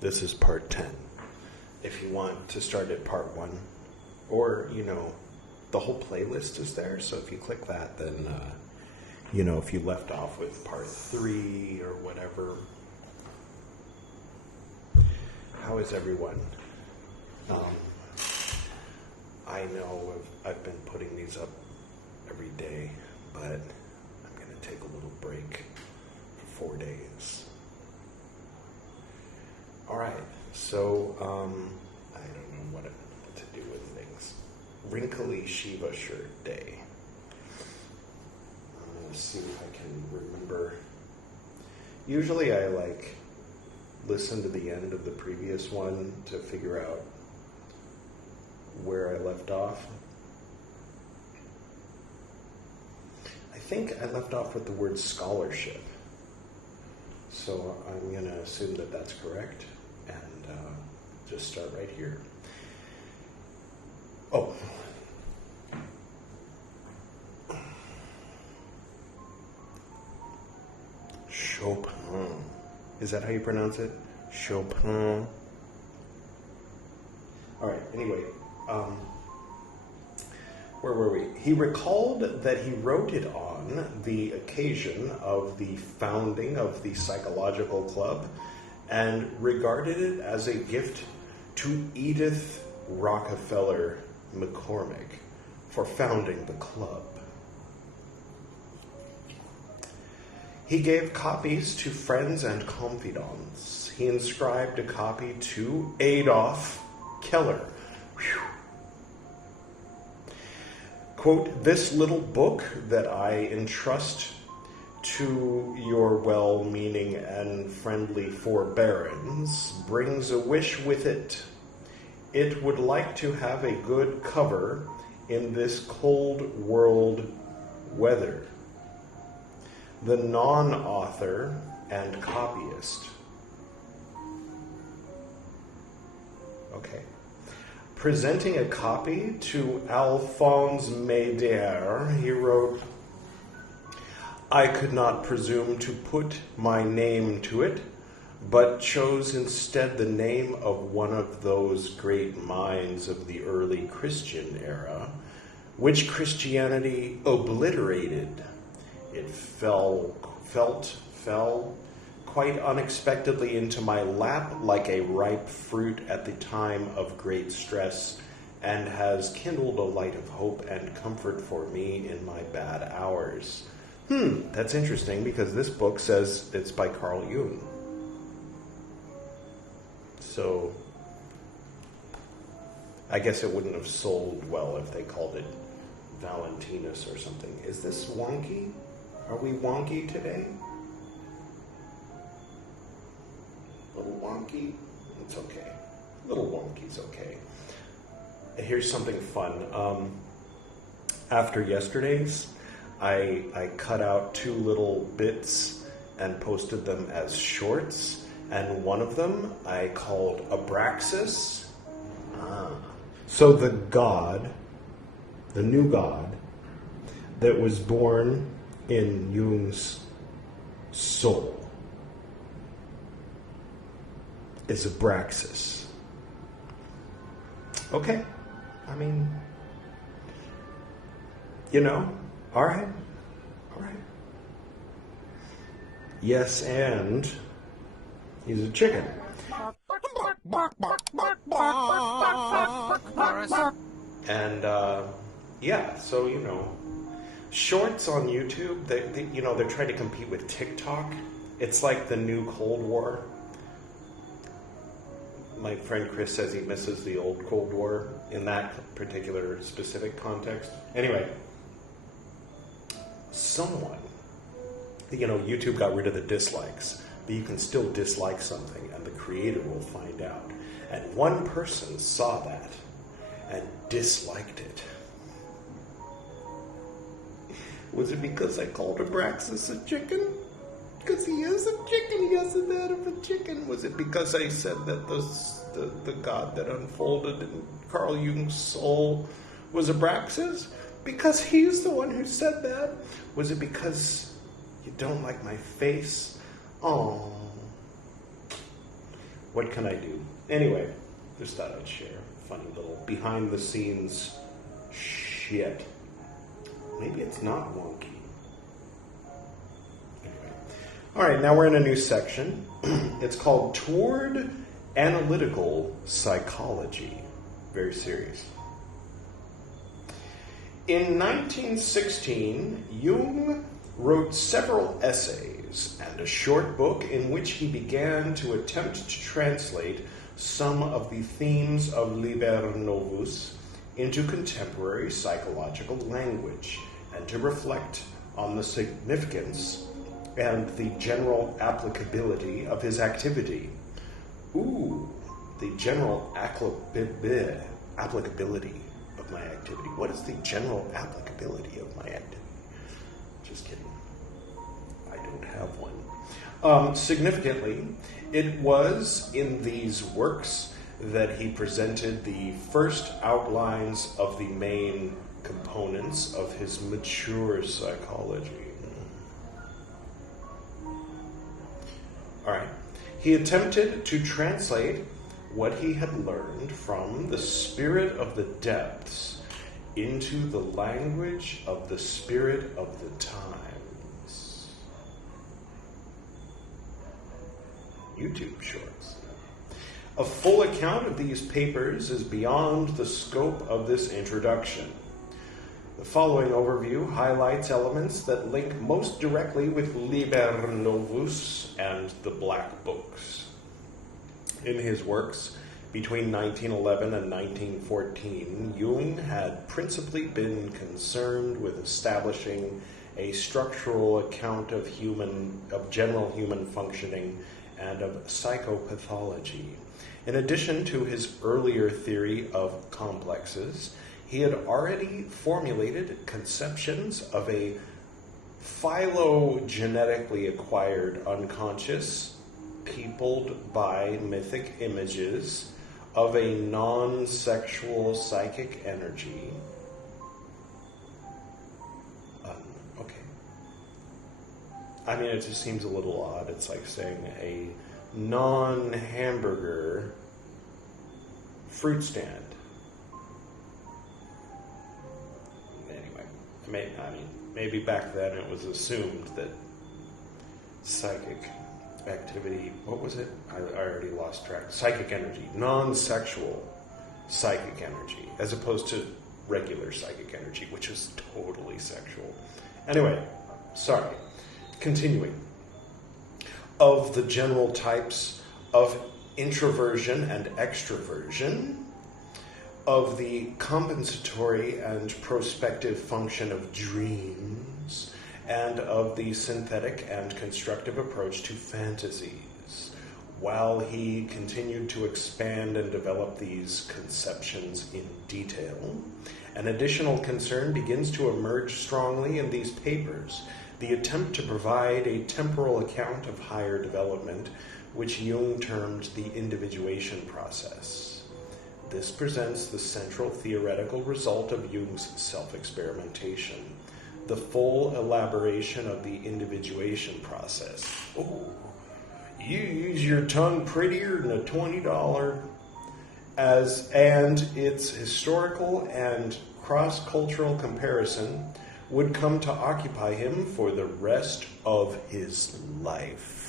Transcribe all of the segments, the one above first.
This is part 10. If you want to start at part 1, or, the whole playlist is there, so if you click that, then, if you left off with part 3 or whatever. How is everyone? I know I've been putting these up every day, but I'm going to take a little break for 4 days. All right, so I don't know what to do with things. Wrinkly Shiva shirt day. I'm going to see if I can remember. Usually I listen to the end of the previous one to figure out where I left off. I think I left off with the word scholarship. So I'm going to assume that that's correct and just start right here. Oh. Chopin. Is that how you pronounce it? Chopin. All right, anyway, where were we? He recalled that he wrote it on the occasion of the founding of the Psychological Club and regarded it as a gift to Edith Rockefeller McCormick for founding the club. He gave copies to friends and confidants. He inscribed a copy to Adolf Keller. Whew. Quote, "This little book that I entrust to your well-meaning and friendly forbearance brings a wish with it. It would like to have a good cover in this cold world weather. The non-author and copyist." Okay. Presenting a copy to Alphonse Maider, he wrote, "I could not presume to put my name to it, but chose instead the name of one of those great minds of the early Christian era, which Christianity obliterated. It fell quite unexpectedly into my lap like a ripe fruit at the time of great stress, and has kindled a light of hope and comfort for me in my bad hours." That's interesting because this book says it's by Carl Jung. So I guess it wouldn't have sold well if they called it Valentinus or something. Is this wonky? Are we wonky today? A little wonky? It's okay. A little wonky's okay. Here's something fun. After yesterday's, I cut out 2 little bits and posted them as shorts, and one of them I called Abraxas. So the new God that was born in Jung's soul is Abraxas. Okay. I mean, all right. Yes, and he's a chicken. And, so, shorts on YouTube, they're trying to compete with TikTok. It's like the new Cold War. My friend Chris says he misses the old Cold War in that particular specific context. Anyway, YouTube got rid of the dislikes, but you can still dislike something and the creator will find out. And one person saw that and disliked it. Was it because I called Abraxas a chicken? Because he is a chicken, he has an head of a chicken. Was it because I said that the God that unfolded in Carl Jung's soul was Abraxas? Because he's the one who said that? Was it because you don't like my face? Oh, What can I do? Anyway, just thought I'd share funny little behind-the-scenes shit. Maybe it's not wonky. Anyway. All right, now we're in a new section. It's called Toward Analytical Psychology. Very serious. In 1916, Jung wrote several essays and a short book in which he began to attempt to translate some of the themes of Liber Novus into contemporary psychological language and to reflect on the significance and the general applicability of his activity. The general applicability of my activity. What is the general applicability of my activity? Just kidding. I don't have one. Significantly, it was in these works that he presented the first outlines of the main components of his mature psychology. All right. He attempted to translate what he had learned from the spirit of the depths into the language of the spirit of the times. YouTube shorts. A full account of these papers is beyond the scope of this introduction. The following overview highlights elements that link most directly with Liber Novus and the Black Books. In his works, between 1911 and 1914, Jung had principally been concerned with establishing a structural account of general human functioning and of psychopathology. In addition to his earlier theory of complexes, he had already formulated conceptions of a phylogenetically acquired unconscious peopled by mythic images of a non-sexual psychic energy. Okay. I mean, it just seems a little odd. It's like saying a non-hamburger fruit stand. Anyway, maybe back then it was assumed that psychic activity, what was it? I already lost track. Psychic energy, non-sexual psychic energy, as opposed to regular psychic energy, which is totally sexual. Anyway, sorry. Continuing. Of the general types of introversion and extroversion, of the compensatory and prospective function of dreams, and of the synthetic and constructive approach to fantasies. While he continued to expand and develop these conceptions in detail, an additional concern begins to emerge strongly in these papers, the attempt to provide a temporal account of higher development, which Jung termed the individuation process. This presents the central theoretical result of Jung's self-experimentation, the full elaboration of the individuation process. Oh, you use your tongue prettier than a $20, and its historical and cross-cultural comparison would come to occupy him for the rest of his life.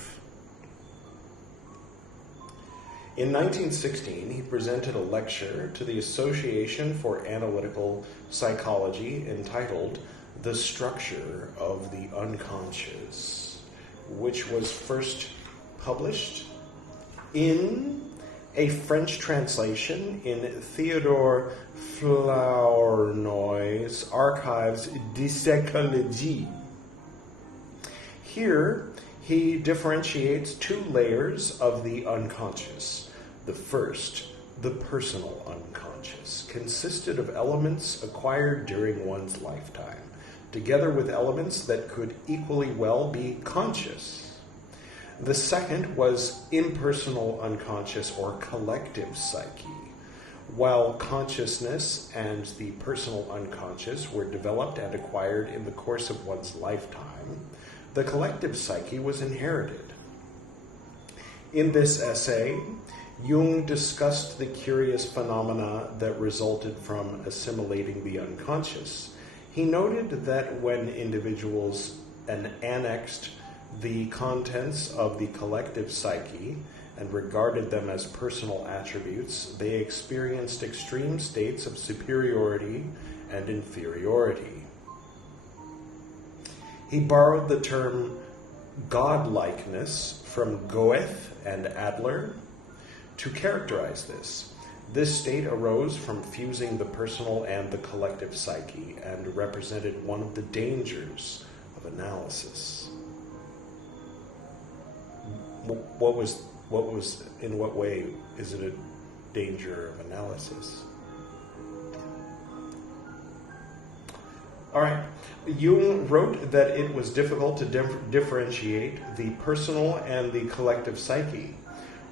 In 1916, he presented a lecture to the Association for Analytical Psychology entitled The Structure of the Unconscious, which was first published in a French translation in Theodore Flournoy's Archives de Psychologie. Here, he differentiates two layers of the unconscious. The first, the personal unconscious, consisted of elements acquired during one's lifetime, together with elements that could equally well be conscious. The second was impersonal unconscious or collective psyche. While consciousness and the personal unconscious were developed and acquired in the course of one's lifetime, the collective psyche was inherited. In this essay, Jung discussed the curious phenomena that resulted from assimilating the unconscious. He noted that when individuals annexed the contents of the collective psyche and regarded them as personal attributes, they experienced extreme states of superiority and inferiority. He borrowed the term godlikeness from Goethe and Adler to characterize this. This state arose from fusing the personal and the collective psyche and represented one of the dangers of analysis. In what way is it a danger of analysis? All right. Jung wrote that it was difficult to differentiate the personal and the collective psyche.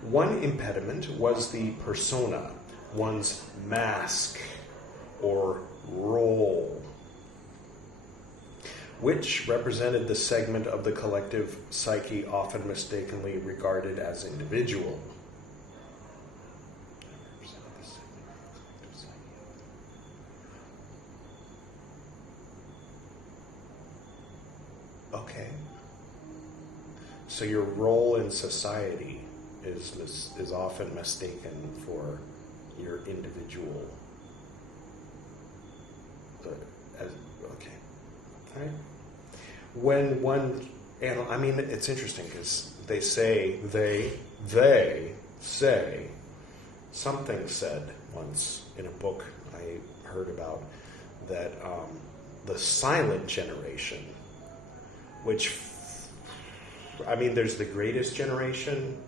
One impediment was the persona, one's mask or role, which represented the segment of the collective psyche often mistakenly regarded as individual. Okay. So your role in society is often mistaken for your individual. Okay. All right. When one, and I mean, it's interesting because they say, something said once in a book I heard about that the silent generation, which, I mean, there's the greatest generation,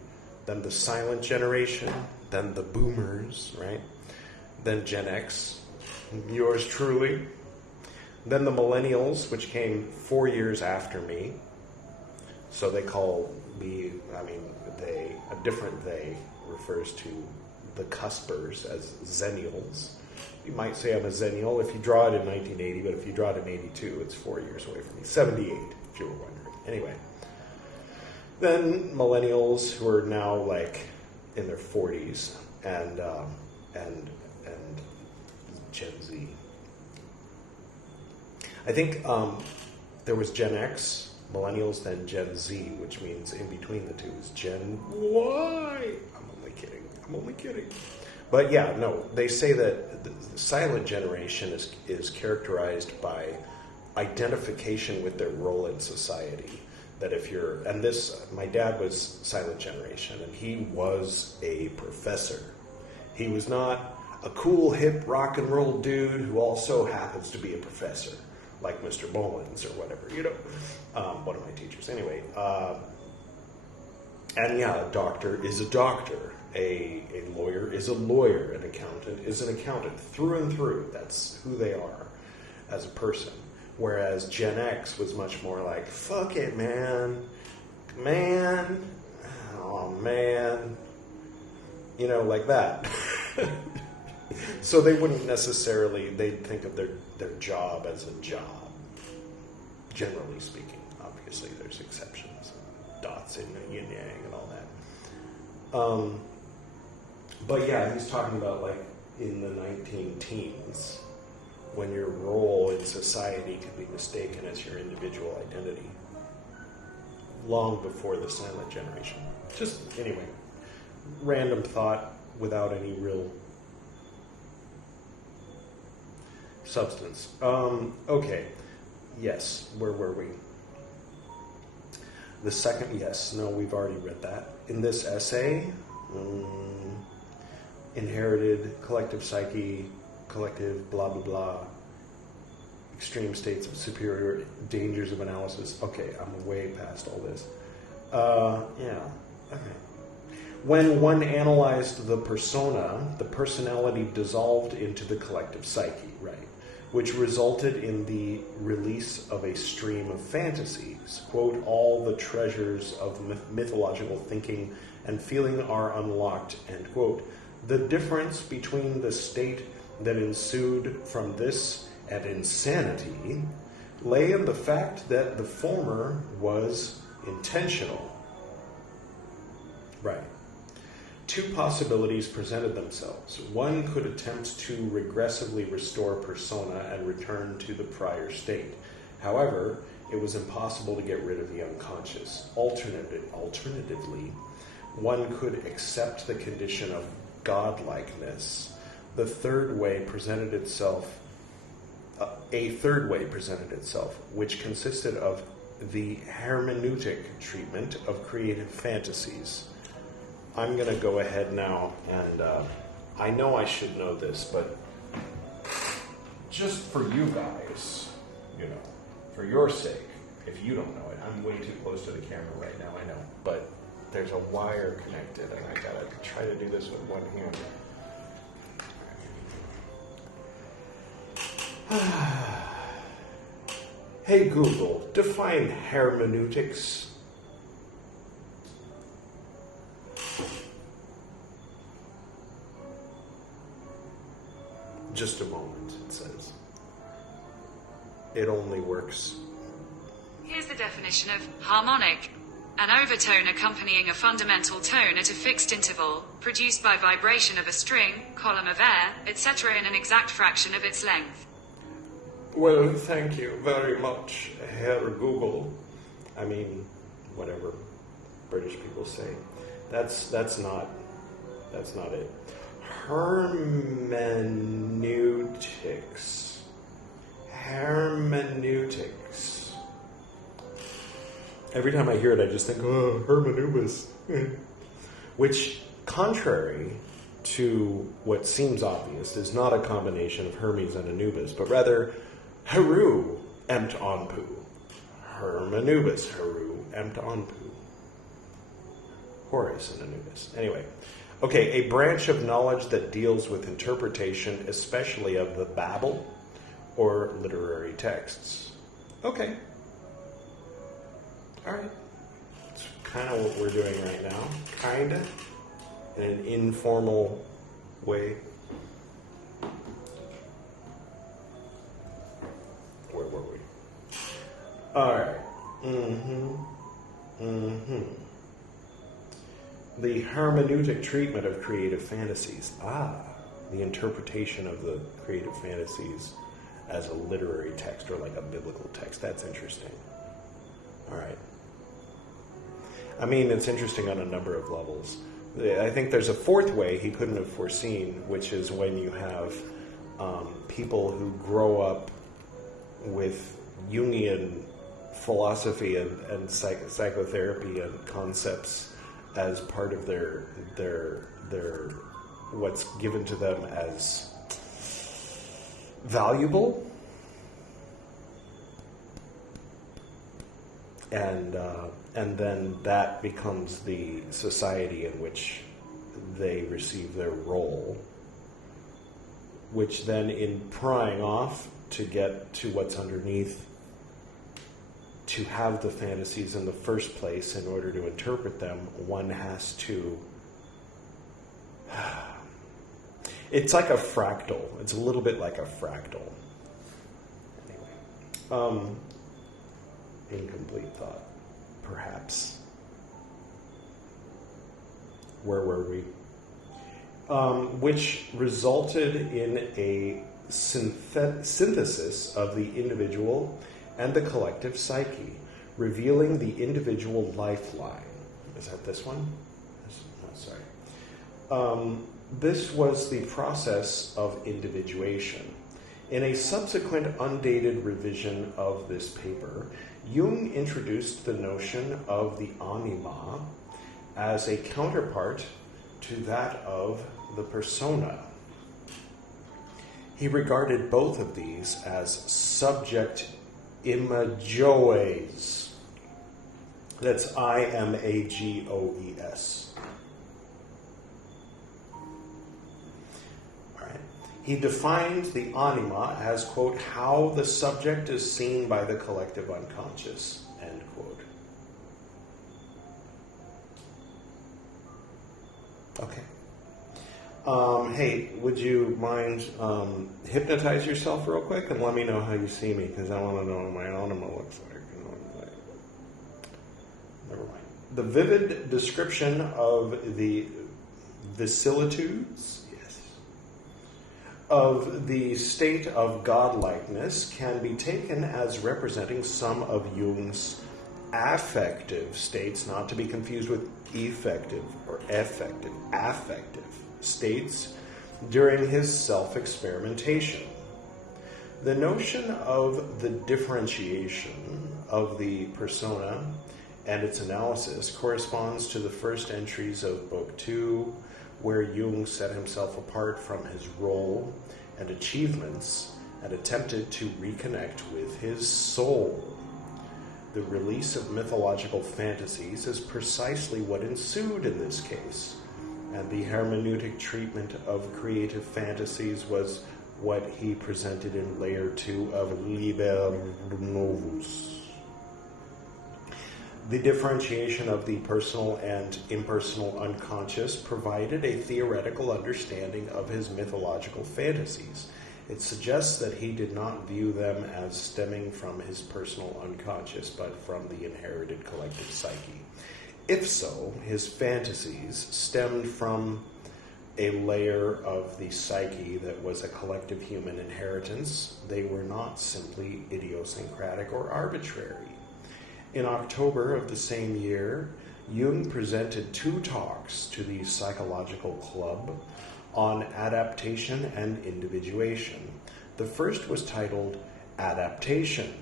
then the silent generation, then the boomers, right? Then Gen X, yours truly. Then the millennials, which came 4 years after me. So they call me, a different they refers to the cuspers as zennials. You might say I'm a zennial if you draw it in 1980, but if you draw it in 82, it's 4 years away from me. 78, if you were wondering. Anyway. Then millennials who are now like in their 40s and Gen Z. I think there was Gen X, millennials, then Gen Z, which means in between the two is Gen Y. I'm only kidding. But yeah, no, they say that the silent generation is characterized by identification with their role in society. That if you're, and this, my dad was silent generation, and he was a professor. He was not a cool, hip, rock and roll dude who also happens to be a professor, like Mr. Mullins or whatever, one of my teachers. Anyway, and yeah, a doctor is a doctor. A lawyer is a lawyer. An accountant is an accountant. Through and through, that's who they are as a person. Whereas Gen X was much more like, fuck it, man, oh man, like that. So they wouldn't necessarily, they'd think of their job as a job, generally speaking. Obviously there's exceptions, dots in the yin yang and all that. But yeah, he's talking about like in the 19-teens, when your role in society can be mistaken as your individual identity, long before the silent generation. Just, anyway, random thought without any real substance. Okay, yes, where were we? The second, yes, no, we've already read that. In this essay, inherited, collective psyche, collective blah blah blah, extreme states of superior, dangers of analysis. Okay, I'm way past all this. Okay. When one analyzed the persona, the personality dissolved into the collective psyche, right? Which resulted in the release of a stream of fantasies. Quote, all the treasures of mythological thinking and feeling are unlocked, end quote. The difference between the state that ensued from this and insanity lay in the fact that the former was intentional, Right. Two possibilities presented themselves. One could attempt to regressively restore persona and return to the prior state. However, it was impossible to get rid of the unconscious. Alternatively, one could accept the condition of godlikeness. A third way presented itself, which consisted of the hermeneutic treatment of creative fantasies. I'm going to go ahead now, and I know I should know this, but just for you guys, for your sake, if you don't know it, I'm way too close to the camera right now, I know, but there's a wire connected, and I got to try to do this with one hand. Hey Google, define hermeneutics. Just a moment, it says. It only works. Here's the definition of harmonic. An overtone accompanying a fundamental tone at a fixed interval, produced by vibration of a string, column of air, etc. in an exact fraction of its length. Well, thank you very much, Herr Google. I mean, whatever British people say. That's not it. Hermeneutics. Every time I hear it, I just think, oh, hermenubis. Which, contrary to what seems obvious, is not a combination of Hermes and Anubis, but rather Heru empt onpu. Hermenubis, Heru empt onpu. Horus and Anubis. Anyway. Okay, a branch of knowledge that deals with interpretation, especially of the Babel or literary texts. Okay. All right. It's kind of what we're doing right now. Kind of. In an informal way. Where were we? All right. The hermeneutic treatment of creative fantasies. The interpretation of the creative fantasies as a literary text or like a biblical text. That's interesting. All right. I mean, it's interesting on a number of levels. I think there's a fourth way he couldn't have foreseen, which is when you have people who grow up with Jungian philosophy and psychotherapy and concepts as part of their what's given to them as valuable, and then that becomes the society in which they receive their role, which then, in prying off to get to what's underneath, to have the fantasies in the first place, in order to interpret them, one has to... It's like a fractal. It's a little bit like a fractal. Anyway. Incomplete thought, perhaps. Where were we? Which resulted in a synthesis of the individual and the collective psyche, revealing the individual lifeline. Is that this one? Sorry. This was the process of individuation. In a subsequent undated revision of this paper, Jung introduced the notion of the anima as a counterpart to that of the persona. He regarded both of these as subject imagoes. That's imagoes. All right. He defined the anima as, quote, how the subject is seen by the collective unconscious, end quote. Okay. Hey, would you mind hypnotize yourself real quick and let me know how you see me, because I want to know what my anima looks like. Never mind. The vivid description of the vicissitudes, of the state of godlikeness can be taken as representing some of Jung's affective states, not to be confused with affective states during his self-experimentation. The notion of the differentiation of the persona and its analysis corresponds to the first entries of Book 2, where Jung set himself apart from his role and achievements and attempted to reconnect with his soul. The release of mythological fantasies is precisely what ensued in this case, and the hermeneutic treatment of creative fantasies was what he presented in Layer 2 of Liber Novus. The differentiation of the personal and impersonal unconscious provided a theoretical understanding of his mythological fantasies. It suggests that he did not view them as stemming from his personal unconscious, but from the inherited collective psyche. If so, his fantasies stemmed from a layer of the psyche that was a collective human inheritance. They were not simply idiosyncratic or arbitrary. In October of the same year, Jung presented 2 talks to the Psychological Club on adaptation and individuation. The first was titled Adaptation.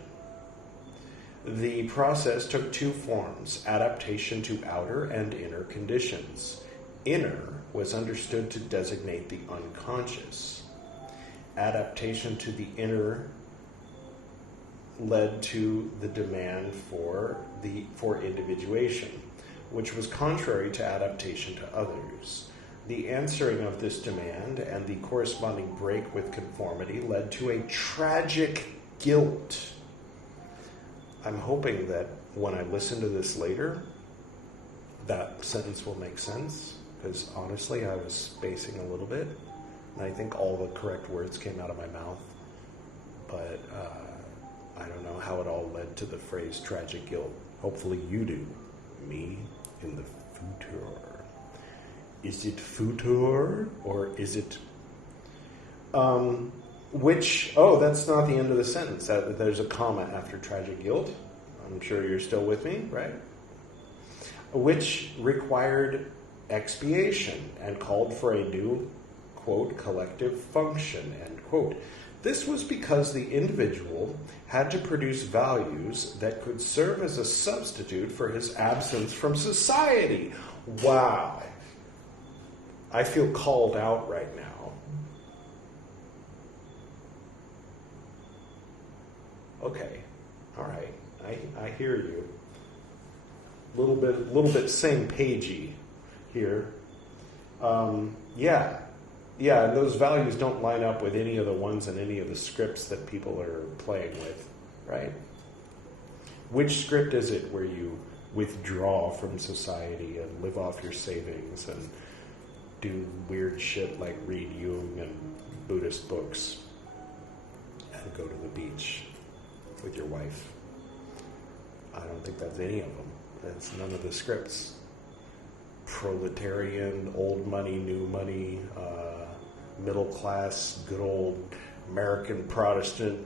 The process took 2 forms: adaptation to outer and inner conditions. Inner was understood to designate the unconscious. Adaptation to the inner led to the demand for individuation, which was contrary to adaptation to others. The answering of this demand and the corresponding break with conformity led to a tragic guilt. I'm hoping that when I listen to this later, that sentence will make sense, because honestly, I was spacing a little bit, and I think all the correct words came out of my mouth, but I don't know how it all led to the phrase tragic guilt. Hopefully you do. Me in the future. Is it futur or is it... that's not the end of the sentence. There's a comma after tragic guilt. I'm sure you're still with me, right? Which required expiation and called for a new, quote, collective function, end quote. This was because the individual had to produce values that could serve as a substitute for his absence from society. Wow. I feel called out right now. Okay. All right. I hear you. Little bit same pagey here. Yeah, and those values don't line up with any of the ones in any of the scripts that people are playing with, right? Which script is it where you withdraw from society and live off your savings and do weird shit like read Jung and Buddhist books and go to the beach with your wife? I don't think that's any of them. That's none of the scripts. Proletarian, old money, new money, middle class, good old American Protestant,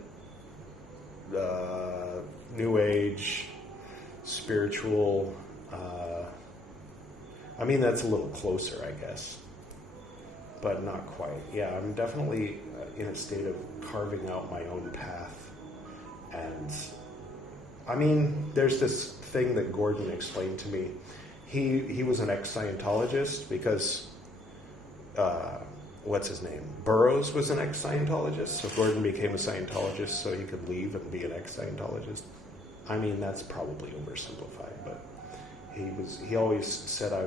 New Age, spiritual. That's a little closer, I guess, but not quite. Yeah, I'm definitely in a state of carving out my own path. And there's this thing that Gordon explained to me. He was an ex-Scientologist because, what's his name? Burroughs was an ex-Scientologist, so Gordon became a Scientologist so he could leave and be an ex-Scientologist. That's probably oversimplified, but he always said I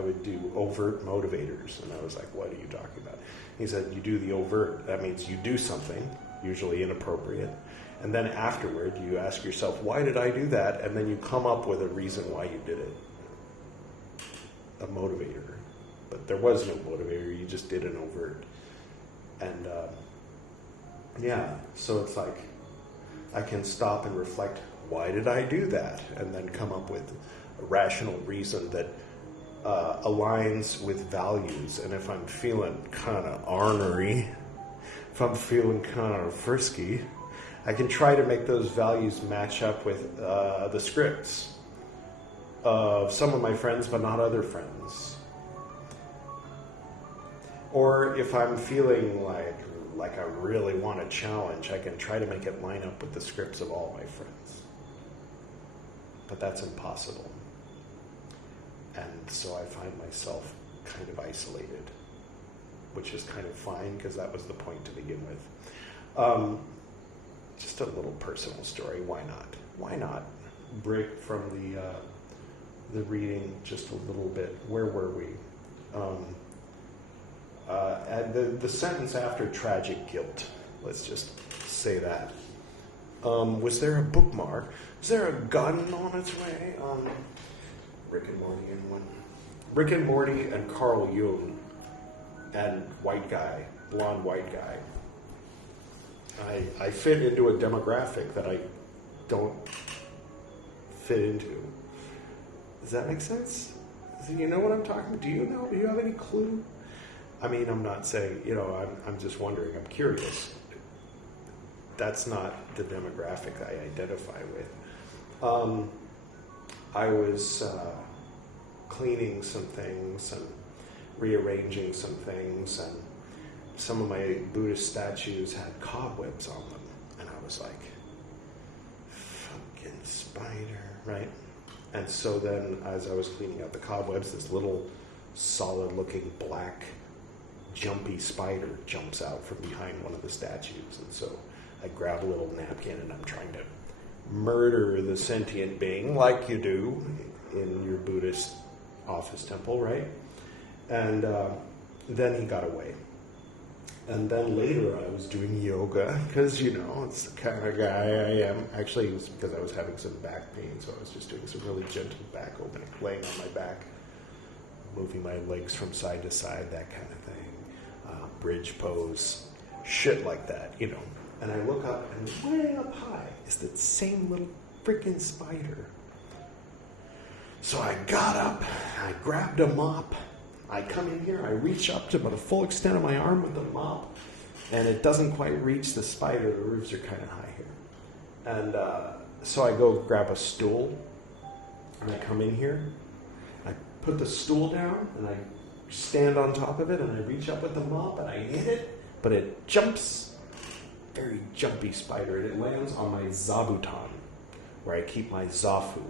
would do overt motivators, and I was like, what are you talking about? He said, you do the overt. That means you do something, usually inappropriate, and then afterward you ask yourself, why did I do that? And then you come up with a reason why you did it. A motivator. But there was no motivator, you just did an overt. And so it's like I can stop and reflect, why did I do that? And then come up with a rational reason that aligns with values. And if I'm feeling kind of ornery, if I'm feeling kind of frisky, I can try to make those values match up with the scripts of some of my friends, but not other friends. Or if I'm feeling like I really want a challenge, I can try to make it line up with the scripts of all my friends. But that's impossible. And so I find myself kind of isolated, which is kind of fine because that was the point to begin with. Just a little personal story. Why not? Why not break from the reading just a little bit? Where were we? The sentence after tragic guilt. Let's just say that. Was there a bookmark? Was there a gun on its way? Rick and Morty in one. Rick and Morty and Carl Jung and white guy, blonde white guy. I fit into a demographic that I don't fit into. Does that make sense? Do you know what I'm talking about? Do you know? Do you have any clue? I mean, I'm not saying, I'm just wondering. I'm curious. That's not the demographic I identify with. I was cleaning some things and rearranging some things, and some of my Buddhist statues had cobwebs on them. And I was like, fucking spider, right? And so then, as I was cleaning out the cobwebs, this little solid-looking black jumpy spider jumps out from behind one of the statues. And so I grab a little napkin and I'm trying to murder the sentient being, like you do in your Buddhist office temple, right? And then he got away. And then later I was doing yoga, because, it's the kind of guy I am. Actually, it was because I was having some back pain, so I was just doing some really gentle back opening, laying on my back, moving my legs from side to side, that kind of thing. Bridge pose, shit like that, And I look up, and way up high is that same little freaking spider. So I got up, I grabbed a mop, I come in here, I reach up to about the full extent of my arm with the mop, and it doesn't quite reach the spider. The roofs are kind of high here. And so I go grab a stool, and I come in here, I put the stool down, and I stand on top of it, and I reach up with the mop, and I hit it, but it jumps. Very jumpy spider, and it lands on my zabuton, where I keep my zafu,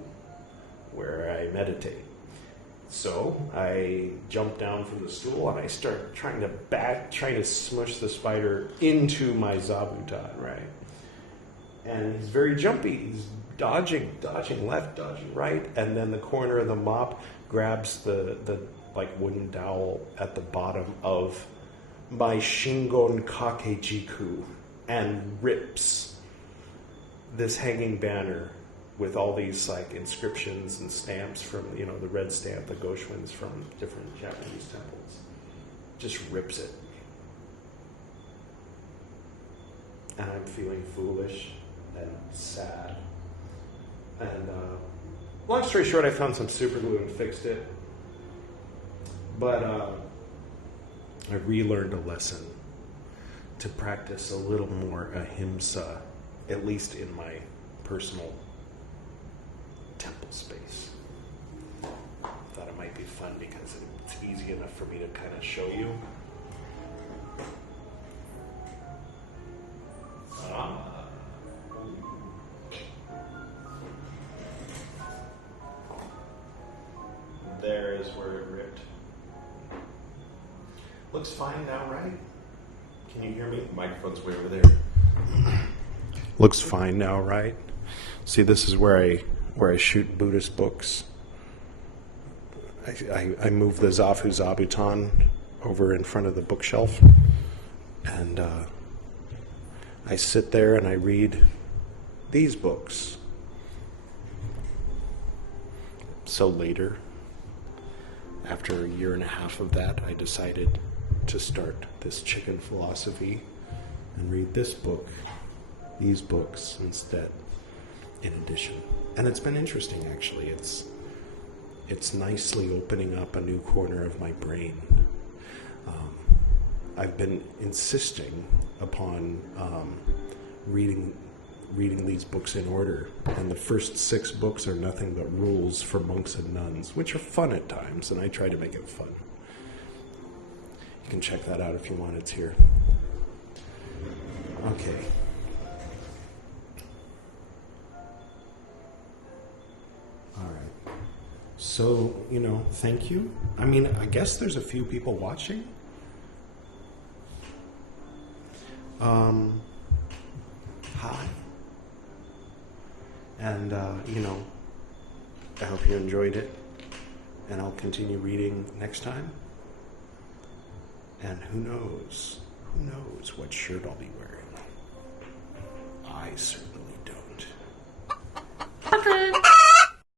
where I meditate. So I jump down from the stool and I start trying to smush the spider into my zabuton, right? And he's very jumpy. He's dodging left, dodging right, and then the corner of the mop grabs the wooden dowel at the bottom of my Shingon Kakejiku and rips this hanging banner with all these inscriptions and stamps from, the red stamp, the Goshwins from different Japanese temples. Just rips it. And I'm feeling foolish and sad. And long story short, I found some super glue and fixed it. But I relearned a lesson to practice a little more ahimsa, at least in my personal temple space. Thought it might be fun because it's easy enough for me to kind of show you. There is where it ripped. Looks fine now, right? Can you hear me? The microphone's way over there. Looks fine now, right? See, this is where I shoot Buddhist books. I move the Zafu Zabuton over in front of the bookshelf, and I sit there and I read these books. So later, after a year and a half of that, I decided to start this chicken philosophy and read this book, these books instead, in addition. And it's been interesting, actually. it's nicely opening up a new corner of my brain. I've been insisting upon reading these books in order, and the first 6 books are nothing but rules for monks and nuns, which are fun at times, and I try to make it fun. You can check that out if you want. It's here. Okay. All right. So, thank you. I mean, I guess there's a few people watching. Hi. And, I hope you enjoyed it. And I'll continue reading next time. And who knows what shirt I'll be wearing. I certainly